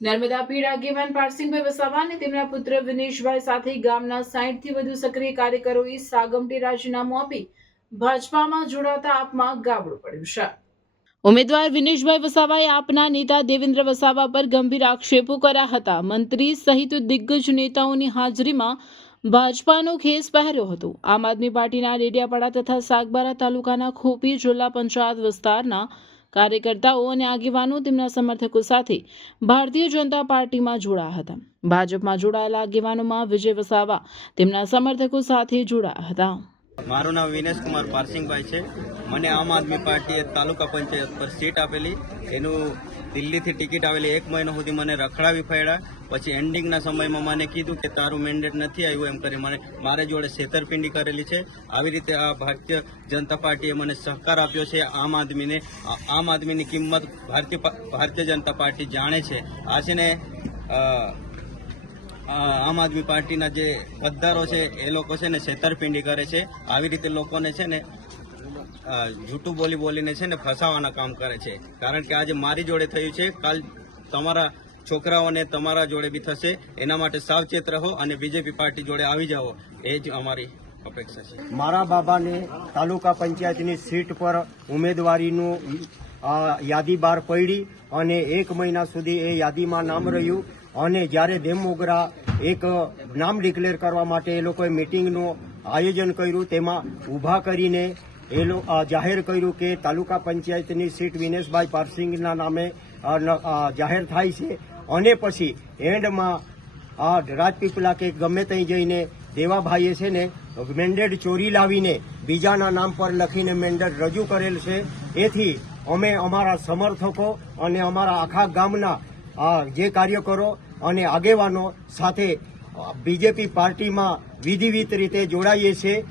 નર્મદા પીઢ આગેવાન પારસિંગભાઈ વસાવા અને તેમના પુત્ર વિનેશભાઈ સાથે ગામના 60 થી વધુ સક્રિય કાર્યકરોએ સાગમટી રાજીનામું આપી ભાજપામાં જોડાતા આપમાં ગાબડું પડ્યું છે। ઉમેદવાર વિનેશભાઈ વસાવાએ આપના નેતા દેવેન્દ્ર વસાવા પર ગંભીર આક્ષેપો કર્યા હતા। મંત્રી સહિત દિગ્ગજ નેતાઓની હાજરીમાં ભાજપાનો ખેસ પહેર્યો હતો। આમ આદમી પાર્ટીના ડેડિયાપાડા તથા સાગબારા તાલુકાના ખોપી જિલ્લા પંચાયત વિસ્તારના કાર્યકર્તાઓ અને આગેવાનો તેમના સમર્થકો સાથે ભારતીય જનતા પાર્ટીમાં જોડાયા હતા। ભાજપમાં જોડાયેલા આગેવાનોમાં વિજય વસાવા તેમના સમર્થકો સાથે જોડાયા હતા। મારું નામ વિનેશ કુમાર પારસિંગભાઈ છે। મને આમ આદમી પાર્ટીએ તાલુકા પંચાયત પર સીટ આપેલી, એનું દિલ્હીથી ટિકિટ આવેલી 1 મહિનો સુધી મને રખડાવી ફળ્યા। પછી એન્ડિંગના સમયમાં મને કીધું કે તારું મેન્ડેટ નથી આવ્યું એમ કરી મને મારી જોડે છેતરપિંડી કરેલી છે। આવી રીતે આ ભારતીય જનતા પાર્ટીએ મને સહકાર આપ્યો છે। આમ આદમીની કિંમત ભારતીય જનતા પાર્ટી જાણે છે। આ છે ને આમ આદમી પાર્ટીના જે મતદારો છે એ લોકો છે ને છેતરપિંડી કરે છે। આવી રીતે લોકોને છે ને જૂઠું બોલીને છે ને ફસાવાના કામ કરે છે। કારણ કે આજે મારી જોડે થયું છે, કાલ તમારા છોકરાઓને તમારા જોડે બી થશે। એના માટે સાવચેત રહો અને બીજેપી પાર્ટી જોડે આવી જાઓ, એ જ અમારી અપેક્ષા છે। મારા બાબાને તાલુકા પંચાયતની સીટ પર ઉમેદવારીનું યાદી બહાર પડી અને 1 મહિના સુધી એ યાદીમાં નામ રહ્યું અને જ્યારે દેમોગરા એક નામ ડિક્લેર કરવા માટે એ લોકોએ મિટિંગનું આયોજન કર્યું, તેમાં ઊભા કરીને જાહેર કર્યું કે તાલુકા પંચાયતની સીટ વિનેશભાઈ પારસિંગના નામે જાહેર થાય છે। અને પછી એન્ડમાં રાજપીપળા કે ગમે ત્યાં જઈને દેવાભાઈએ છે ને મેન્ડેટ ચોરી લાવીને બીજાના નામ પર લખીને મેન્ડેટ રજૂ કરેલ છે। એથી અમે અમારા સમર્થકો અને અમારા આખા ગામના જે કાર્યકરો અને આગેવાનો સાથે બીજેપી પાર્ટીમાં વિધિવત રીતે જોડાઈએ છીએ।